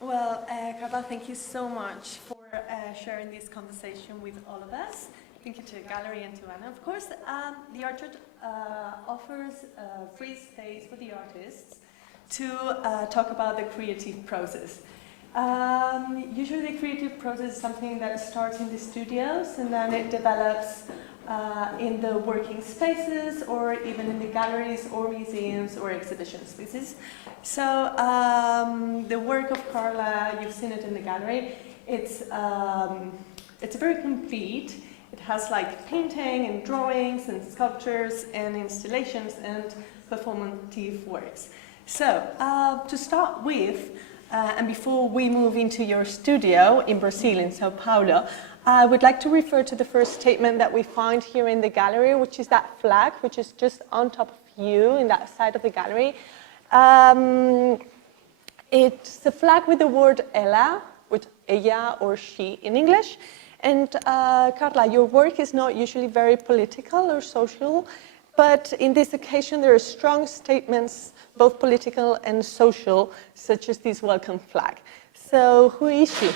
Well, Carla, thank you so much for sharing this conversation with all of us. Thank you to the gallery and to Anna. Of course, the Orchard offers free space for the artists to talk about the creative process. Usually the creative process is something that starts in the studios and then it develops in the working spaces or even in the galleries or museums or exhibition spaces. So the work of Carla, you've seen it in the gallery, it's very complete. It has like painting and drawings and sculptures and installations and performative works. So to start with, and before we move into your studio in Brazil, in Sao Paulo, I would like to refer to the first statement that we find here in the gallery, which is that flag, which is just on top of you in that side of the gallery. It's a flag with the word ela, with ella or she in English. And Carla, your work is not usually very political or social, but in this occasion there are strong statements, both political and social, such as this welcome flag. So who is she?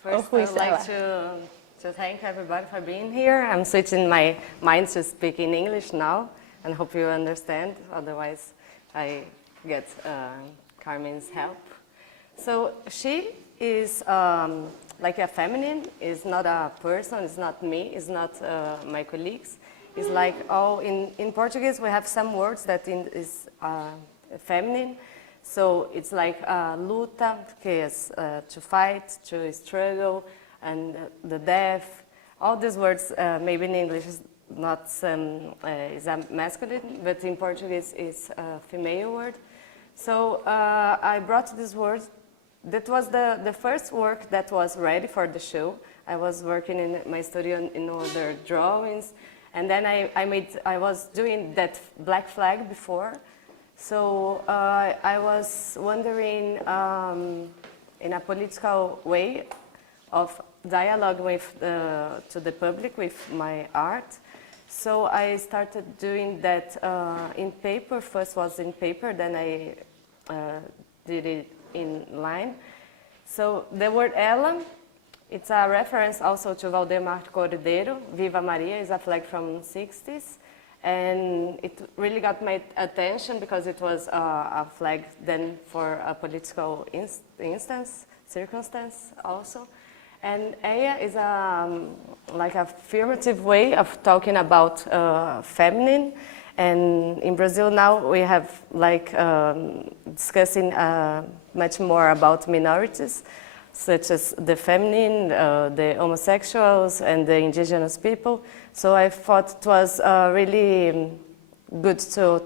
First, I would like to thank everybody for being here. I'm switching my mind to speak in English now, and hope you understand. Otherwise, I get Carmen's help. So she is like a feminine. Is not a person. It's not me. It's not my colleagues. It's like in Portuguese we have some words that is feminine. So it's like luta, que is to fight, to struggle, and the death. All these words, maybe in English is not is a masculine, but in Portuguese it's a female word. So I brought this word. That was the first work that was ready for the show. I was working in my studio in other drawings, and then I was doing that black flag before. So I was wondering in a political way of dialogue with to the public with my art. So I started doing that in paper. First was in paper, then I did it in line. So the word ela, it's a reference also to Valdemar Cordeiro. Viva Maria is a flag from the 60s. And it really got my attention because it was a flag then for a political circumstance also. And ella is like a affirmative way of talking about feminine. And in Brazil now we have like discussing much more about minorities, such as the feminine, the homosexuals, and the indigenous people. So I thought it was really good to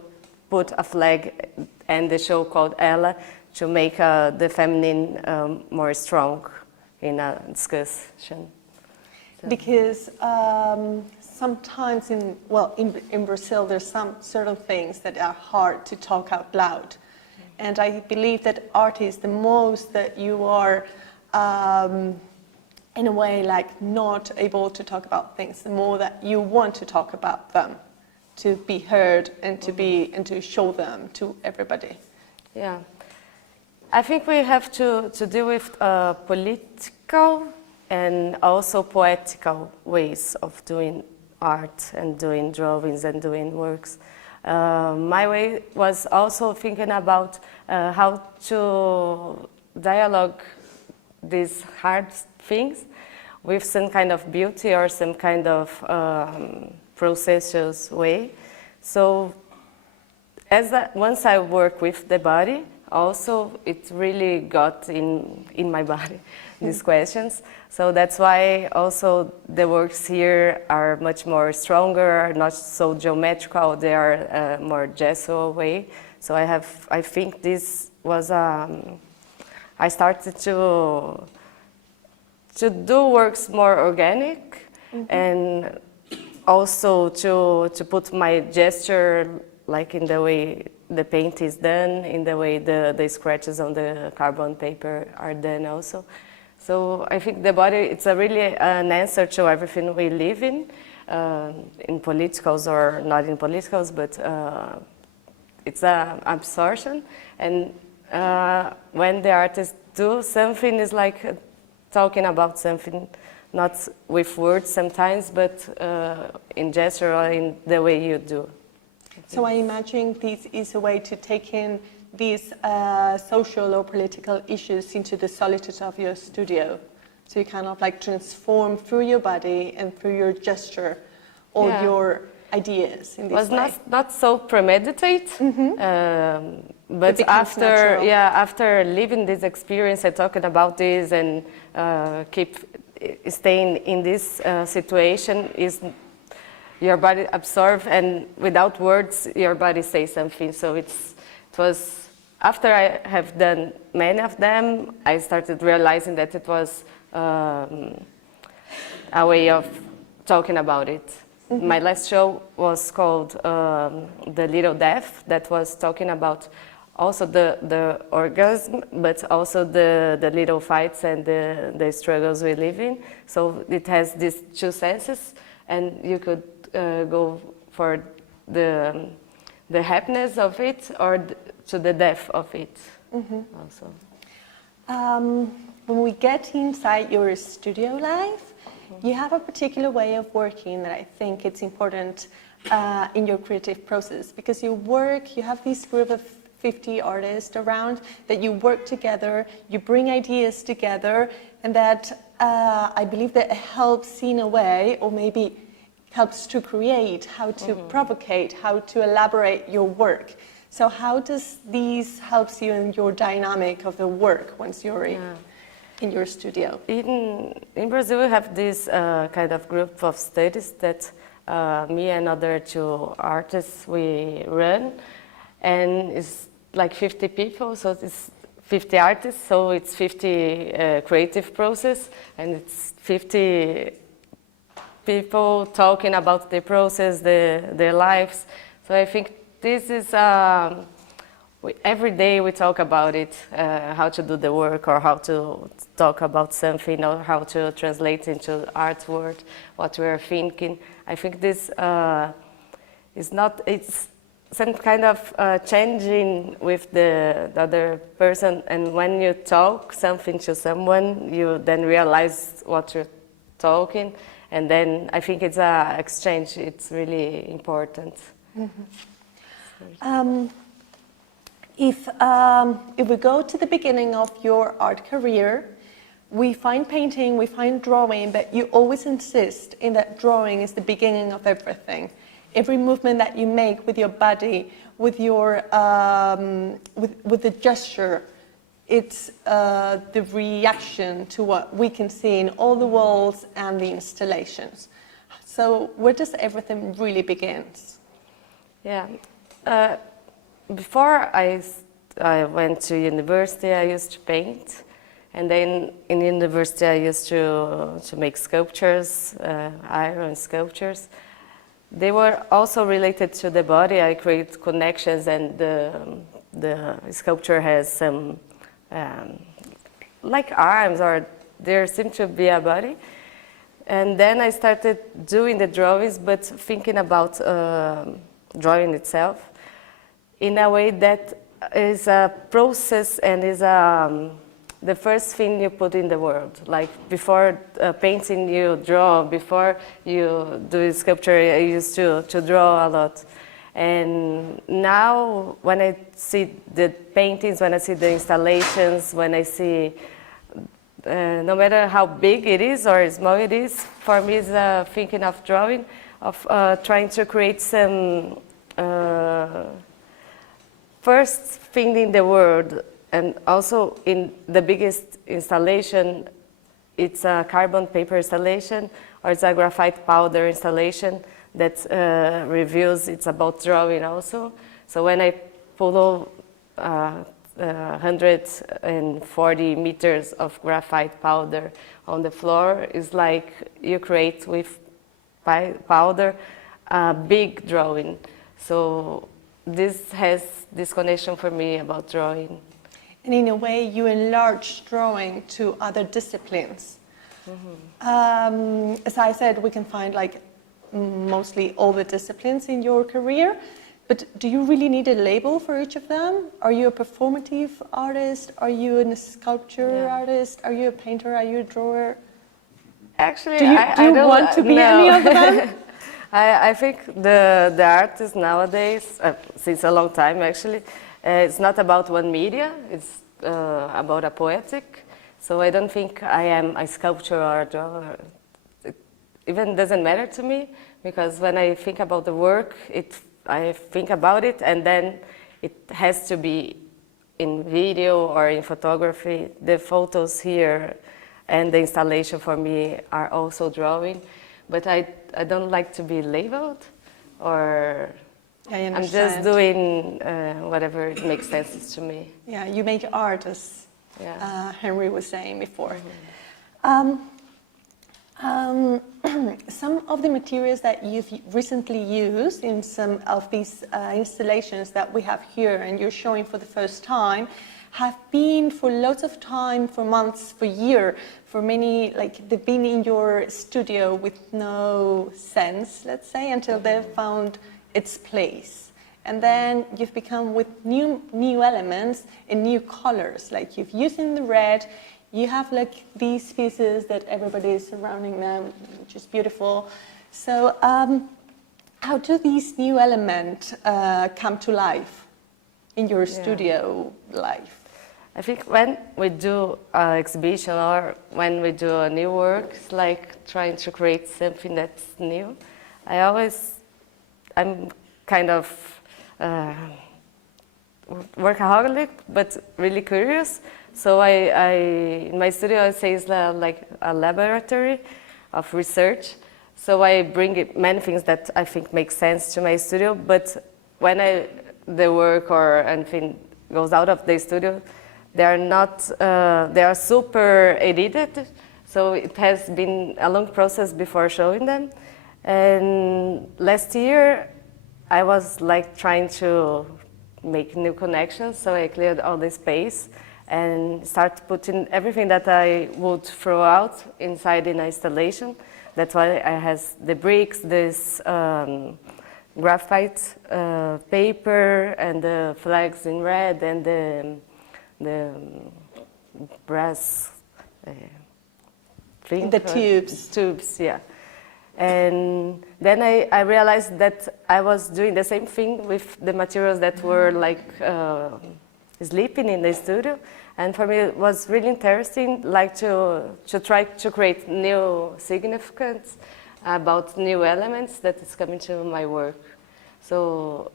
put a flag and the show called Ela to make the feminine more strong in a discussion. So. Because sometimes in Brazil there's some certain things that are hard to talk out loud. And I believe that art is the most that you are in a way like not able to talk about things, the more that you want to talk about them, to be heard and to show them to everybody. Yeah, I think we have to deal with political and also poetical ways of doing art and doing drawings and doing works. My way was also thinking about how to dialogue these hard things with some kind of beauty or some kind of processual way. So once I work with the body, also it really got in my body, these questions. So that's why also the works here are much more stronger, not so geometrical, they are more gesso way. So I think this was I started to do works more organic, and also to put my gesture like in the way the paint is done, in the way the scratches on the carbon paper are done also. So I think the body, it's a really an answer to everything we live in politicals or not in politicals, but it's an absorption. And when the artists do something, is like talking about something, not with words sometimes, but in gesture or in the way you do. So I imagine this is a way to take in these social or political issues into the solitude of your studio. So you kind of like transform through your body and through your gesture all your ideas in this way. Was not so premeditated, but after living this experience and talking about this and keep staying in this situation, is your body absorbs, and without words your body says something. So it was after I have done many of them, I started realizing that it was a way of talking about it. My last show was called The Little Death, that was talking about also the orgasm, but also the little fights and the struggles we live in. So it has these two senses, and you could go for the happiness of it or to the death of it also. When we get inside your studio life, you have a particular way of working that I think it's important in your creative process, because you have this group of 50 artists around that you work together, you bring ideas together, and that I believe that it helps in a way, or maybe helps to create, how to provocate, how to elaborate your work. So how does these helps you in your dynamic of the work once you're in your studio? In Brazil, we have this kind of group of studies that me and other two artists, we run, and it's like 50 people, so it's 50 artists, so it's 50 creative process, and it's 50 people talking about the process, their lives. So I think this is, every day we talk about it, how to do the work, or how to talk about something, or how to translate into artwork, what we are thinking. I think this is not, it's some kind of changing with the other person, and when you talk something to someone, you then realize what you're talking, and then I think it's an exchange, it's really important. If we go to the beginning of your art career, we find painting, we find drawing, but you always insist in that drawing is the beginning of everything. Every movement that you make with your body, with your with the gesture, it's the reaction to what we can see in all the walls and the installations. So where does everything really begin? Yeah. Before I went to university, I used to paint, and then in university I used to make sculptures, iron sculptures. They were also related to the body. I create connections, and the sculpture has some like arms, or there seemed to be a body. And then I started doing the drawings, but thinking about drawing itself in a way that is a process and is the first thing you put in the world. Like before painting, you draw. Before you do sculpture, I used to draw a lot. And now when I see the paintings, when I see the installations, when I see, no matter how big it is or small it is, for me it's thinking of drawing, of trying to create some first thing in the world. And also in the biggest installation, it's a carbon paper installation, or it's a graphite powder installation that reveals it's about drawing also. So when I pull 140 meters of graphite powder on the floor, it's like you create with powder a big drawing. So this has this connection for me about drawing. And in a way, you enlarge drawing to other disciplines. As I said, we can find like mostly all the disciplines in your career, But do you really need a label for each of them? Are you a performative artist? Are you a sculpture artist? Are you a painter? Are you a drawer? Actually, do you don't want to be any of them? I think the artists nowadays, since a long time actually, it's not about one media, it's about a poetic. So I don't think I am a sculptor or a drawer. It even doesn't matter to me, because when I think about the work, I think about it, and then it has to be in video or in photography. The photos here and the installation for me are also drawing, but I don't like to be labeled, or I'm just doing whatever it makes sense to me. Yeah, you make art, as Henry was saying before. Some of the materials that you've recently used in some of these installations that we have here and you're showing for the first time have been for lots of time, for months, for years, for many, like they've been in your studio with no sense, let's say, until they've found its place. And then you've become with new elements and new colors, like you've used in the red, you have like these pieces that everybody is surrounding them, which is beautiful. So how do these new elements come to life in your studio life? I think when we do an exhibition or when we do a new work, it's like trying to create something that's new. I'm kind of workaholic, but really curious. So in my studio, I say it's like a laboratory of research. So I bring many things that I think make sense to my studio, but when the work or anything goes out of the studio, they are super edited. So it has been a long process before showing them. And last year, I was like trying to make new connections, so I cleared all the space and start putting everything that I would throw out inside in installation. That's why I have the bricks, this graphite paper, and the flags in red, and the brass thing. The tubes. Tubes, yeah. And then I realized that I was doing the same thing with the materials that were like sleeping in the studio. And for me, it was really interesting, like to try to create new significance about new elements that is coming to my work. So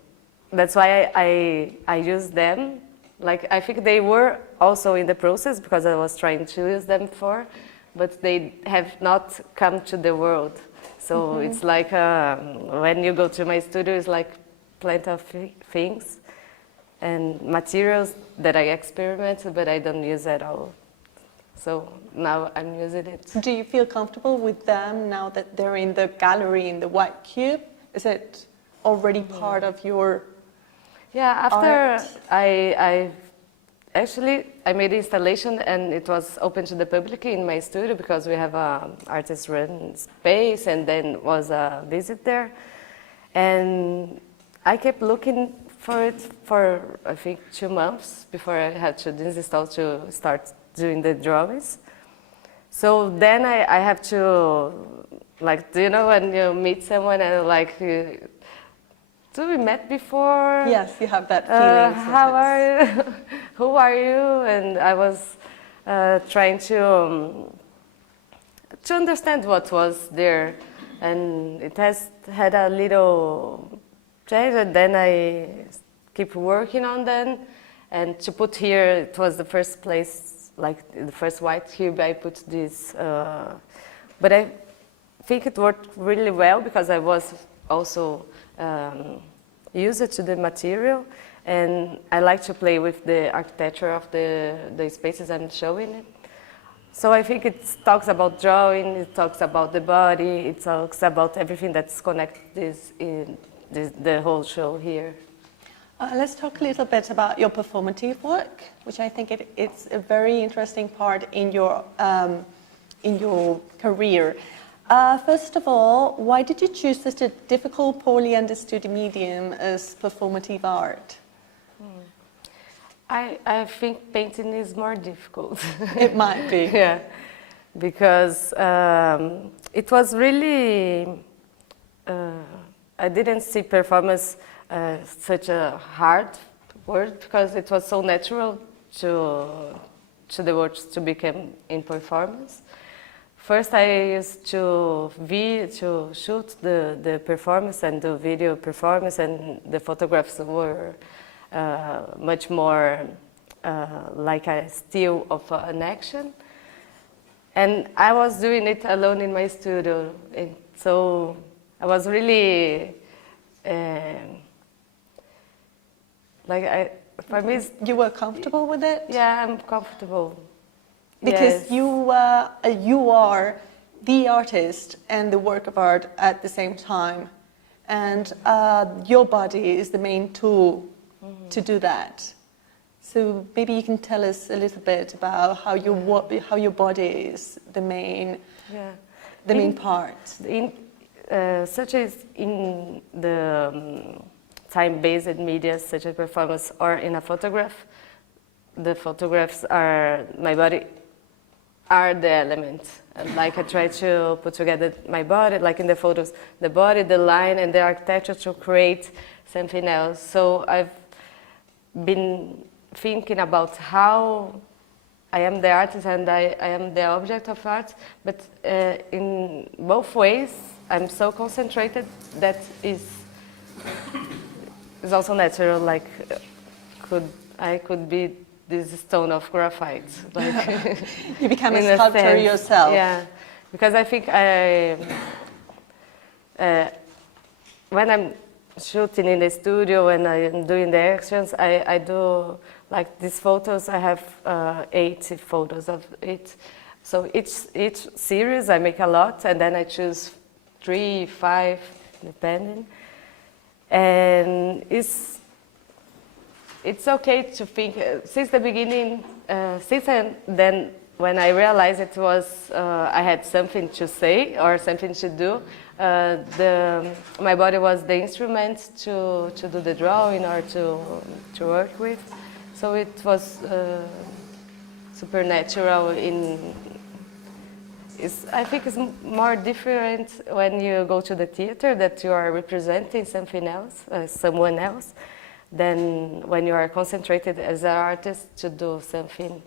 that's why I use them. Like, I think they were also in the process because I was trying to use them before, but they have not come to the world. So it's like when you go to my studio, it's like plenty of things and materials that I experiment, but I don't use at all. So now I'm using it. Do you feel comfortable with them now that they're in the gallery in the white cube? Is it already part of your after art? I made the installation and it was open to the public in my studio because we have an artist-run space, and then was a visit there. And I kept looking for it for, I think, 2 months before I had to disinstall to start doing the drawings. So then I have to, like, do you know when you meet someone and like, do we met before? Yes, you have that feeling. How are you? Who are you? And I was trying to understand what was there, and it has had a little change. And then I keep working on them, and to put here, it was the first place, like the first white cube. I put this, but I think it worked really well because I was also used to the material, and I like to play with the architecture of the spaces I'm showing it. So I think it talks about drawing, it talks about the body, it talks about everything that's connected in the whole show here. Let's talk a little bit about your performative work, which I think it's a very interesting part in your career. First of all, why did you choose such a difficult, poorly understood medium as performative art? I think painting is more difficult. It might be. Yeah, because it was really, I didn't see performance such a hard word because it was so natural to the words to become in performance. First, I used to shoot the performance and the video performance, and the photographs were much more like a still of an action. And I was doing it alone in my studio, and so I was really for me. You were comfortable with it? Yeah, I'm comfortable. Because yes. you are the artist and the work of art at the same time, and your body is the main tool to do that. So maybe you can tell us a little bit about how your body is the main main part. Such as in the time-based media, such as performance or in a photograph, the photographs are my body. Are the elements. Like I try to put together my body, like in the photos, the body, the line, and the architecture to create something else. So I've been thinking about how I am the artist and I am the object of art, but in both ways, I'm so concentrated that is also natural. Like I could be this stone of graphite. Like you become a sculptor yourself. Yeah, because I think when I'm shooting in the studio, when I'm doing the actions, I do like these photos. I have 80 photos of it. So each series I make a lot, and then I choose 3, 5, depending. And it's okay to think since the beginning, then when I realized it was I had something to say or something to do, my body was the instrument to do the drawing or to work with. So it was supernatural. I think it's more different when you go to the theater, that you are representing something else, someone else, than when you are concentrated as an artist to do something.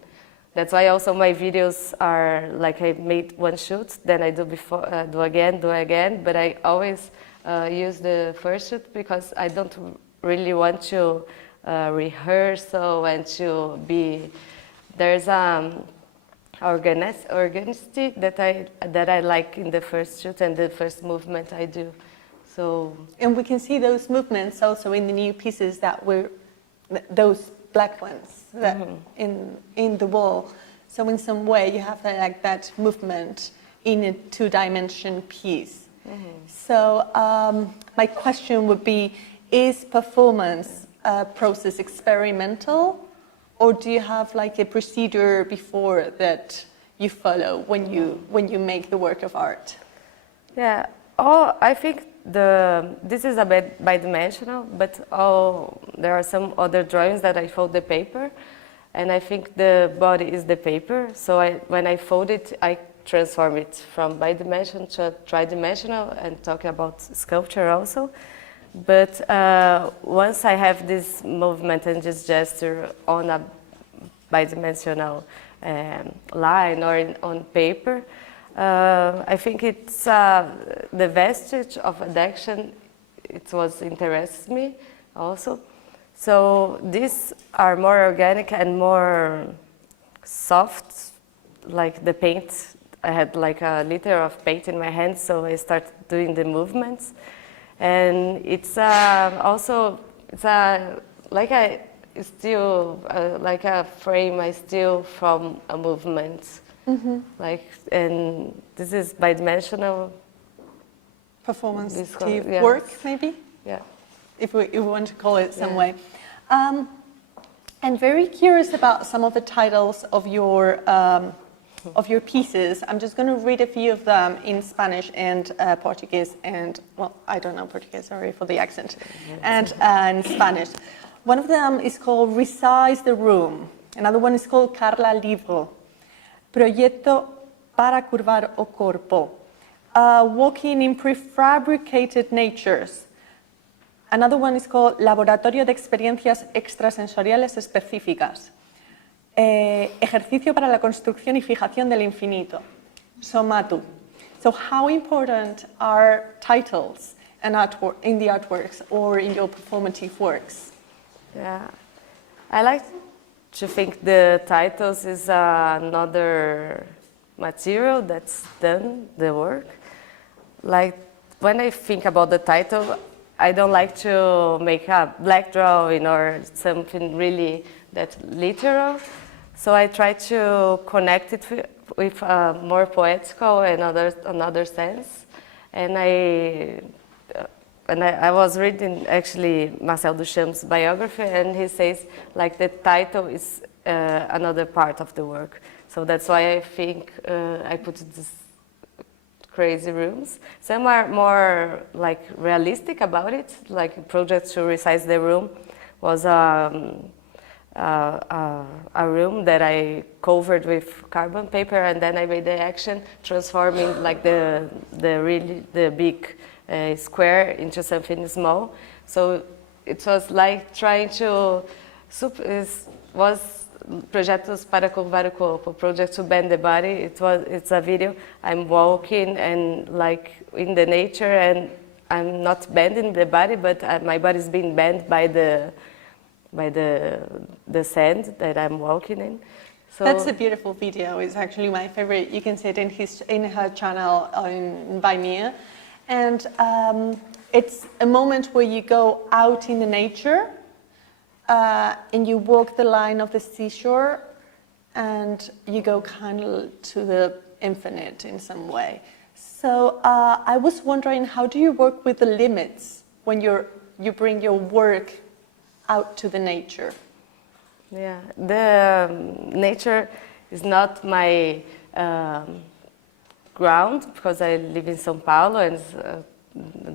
That's why also my videos are like I made one shoot, then I do again, but I always use the first shoot because I don't really want to rehearse and to be. There's organicity that I like in the first shoot and the first movement I do. So. And we can see those movements also in the new pieces that were those black ones that in the wall. So in some way you have that movement in a two-dimension piece. So my question would be: is performance process experimental, or do you have like a procedure before that you follow when you make the work of art? Yeah. I think this is a bit bidimensional, but there are some other drawings that I fold the paper, and I think the body is the paper. So when I fold it, I transform it from bidimensional to tridimensional, and talk about sculpture also. But once I have this movement and this gesture on a bidimensional line or on paper, I think it's the vestige of an action. It interests me also. So these are more organic and more soft, like the paint. I had like a liter of paint in my hand, so I started doing the movements. And it's like a frame I steal from a movement. And this is bidimensional performance work, maybe. Yeah. If we want to call it some way. And very curious about some of the titles of your of your pieces. I'm just going to read a few of them in Spanish and Portuguese, and, well, I don't know Portuguese, sorry for the accent, and in Spanish. One of them is called Resize the Room. Another one is called Carla Livro. Proyecto para curvar o corpo. Walking in prefabricated natures. Another one is called Laboratorio de Experiencias Extrasensoriales Específicas. Ejercicio para la construcción y fijación del infinito. Somatu. So how important are titles and artwork in the artworks or in your performative works? Yeah, I like to think the titles is another material that's done the work. Like when I think about the title, I don't like to make a black drawing or something really that literal. So I try to connect it with more poetical and another sense. And I was reading actually Marcel Duchamp's biography, and he says like the title is another part of the work. So that's why I think I put these crazy rooms. Some are more like realistic about it, like a project to resize the room was a room that I covered with carbon paper, and then I made the action transforming like the big square into something small. So it was like trying to was Projetos para curvar o corpo, project to bend the body. It's a video. I'm walking and like in the nature, and I'm not bending the body, but my body is being bent by the sand that I'm walking in. So that's a beautiful video. It's actually my favorite. You can see it in her channel by Mia, and it's a moment where you go out in the nature. And you walk the line of the seashore, and you go kind of to the infinite in some way. So I was wondering, how do you work with the limits when you bring your work out to the nature? Yeah, the nature is not my ground, because I live in São Paulo, and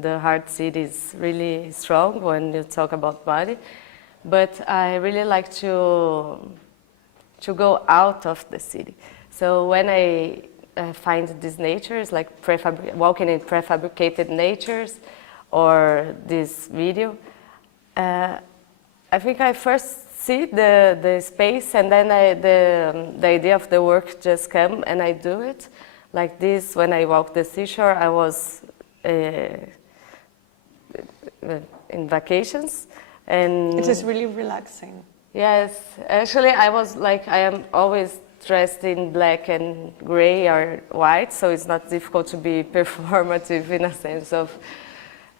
the hard city is really strong when you talk about body. But I really like to go out of the city. So when I find these natures, like walking in prefabricated natures, or this video, I think I first see the space, and then the idea of the work just come, and I do it. Like this, when I walk the seashore, I was in vacations. And it is really relaxing. Yes, actually I was like, I am always dressed in black and gray or white, so it's not difficult to be performative in a sense of,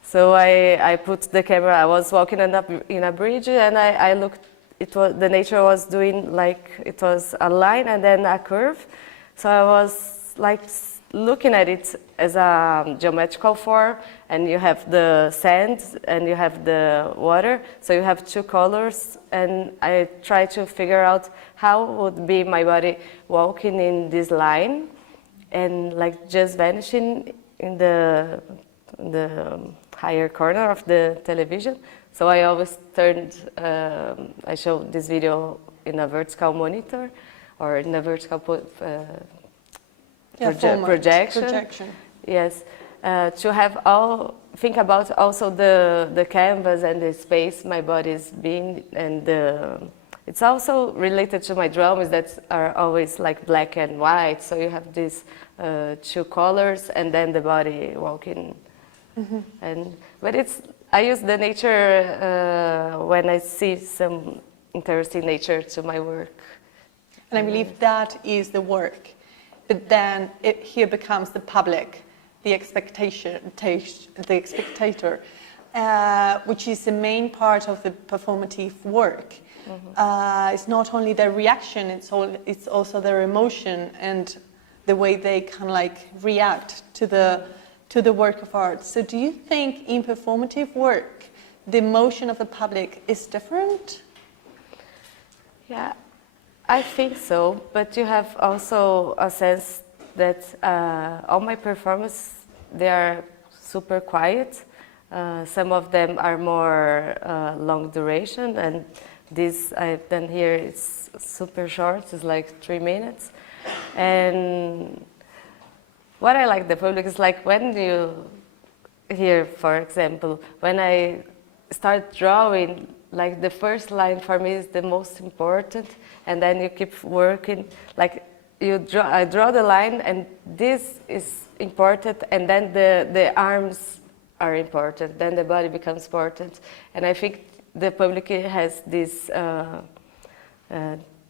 so I put the camera, I was walking in a bridge, and I looked, the nature was doing like, it was a line and then a curve, so I was like looking at it as a geometrical form, and you have the sand and you have the water, so you have two colors, and I try to figure out how would be my body walking in this line and like just vanishing in the higher corner of the television. So I always I show this video in a vertical monitor or in a vertical projection. Yes, to have think about also the canvas and the space my body is being, and it's also related to my dramas that are always like black and white. So you have these two colors, and then the body walking. Mm-hmm. But I use the nature when I see some interesting nature to my work. And I believe that is the work. But then here becomes the public, the spectator, which is the main part of the performative work. Mm-hmm. It's not only their reaction, it's also their emotion and the way they kind of like react to the work of art. So do you think in performative work, the emotion of the public is different? Yeah. I think so, but you have also a sense that all my performances, they are super quiet. Some of them are more long duration, and this I've done here is super short, it's like 3 minutes. And what I like the public is like when you here, for example, when I start drawing, like the first line for me is the most important, and then you keep working, like I draw the line, and this is important, and then the arms are important, then the body becomes important. And I think the public has this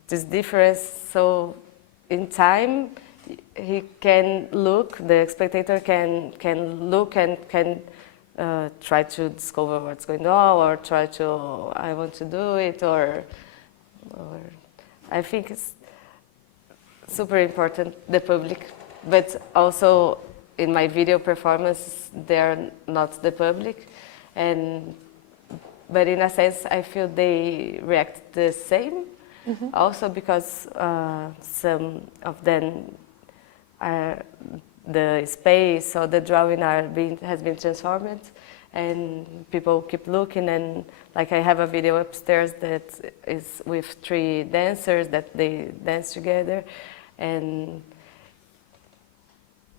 this difference, so in time he can look, the spectator can look and can try to discover what's going on, or try to, I want to do it, or I think it's super important, the public, but also in my video performance, they're not the public, but in a sense, I feel they react the same, also because some of them are, the space or the drawing has been transformed, and people keep looking, and like I have a video upstairs that is with 3 dancers that they dance together, and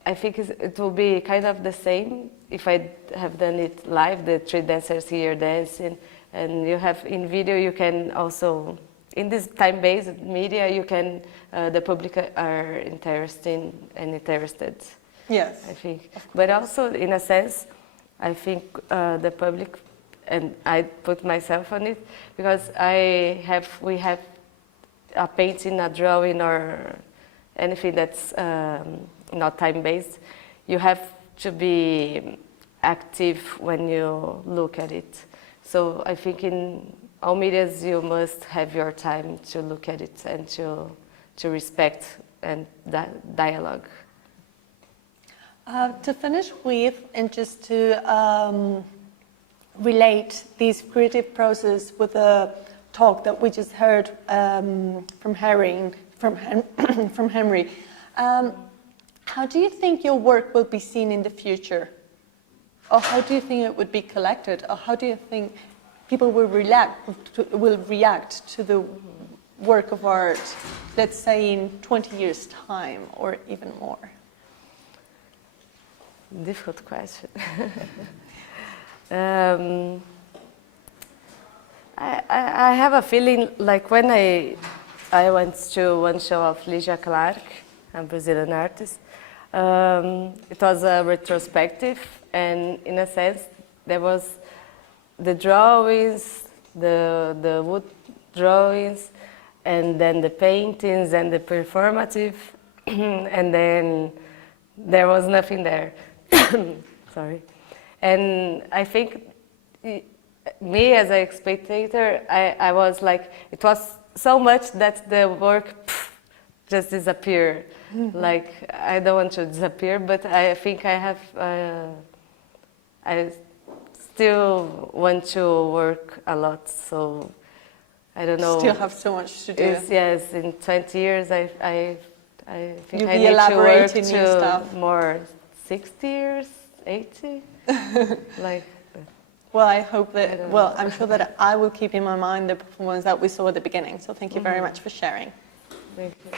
I think it will be kind of the same if I have done it live, the 3 dancers here dancing, and you have in video, you can also, in this time-based media, you can, the public are interested. Yes. I think, but also in a sense, I think the public, and I put myself on it, because we have a painting, a drawing, or anything that's not time-based. You have to be active when you look at it. So I think in all medias, you must have your time to look at it and to respect and dialogue. To finish with, and just to relate this creative process with the talk that we just heard from Henry, how do you think your work will be seen in the future? Or how do you think it would be collected? Or how do you think people will react to the work of art, let's say in 20 years' time, or even more? Difficult question. I have a feeling like when I went to one show of Ligia Clark, a Brazilian artist. It was a retrospective, and in a sense, there was the drawings, the wood drawings, and then the paintings and the performative, and then there was nothing there. Sorry. And I think me as a spectator, I was like, it was so much that the work just disappeared. Like, I don't want to disappear, but I think I still want to work a lot, so I don't know. Still have so much to do. Yes, in 20 years, I think You'll I be need to work elaborating new stuff. more 60 years, 80, like. Well, I hope that, I'm sure that I will keep in my mind the performance that we saw at the beginning. So thank you very much for sharing. Thank you.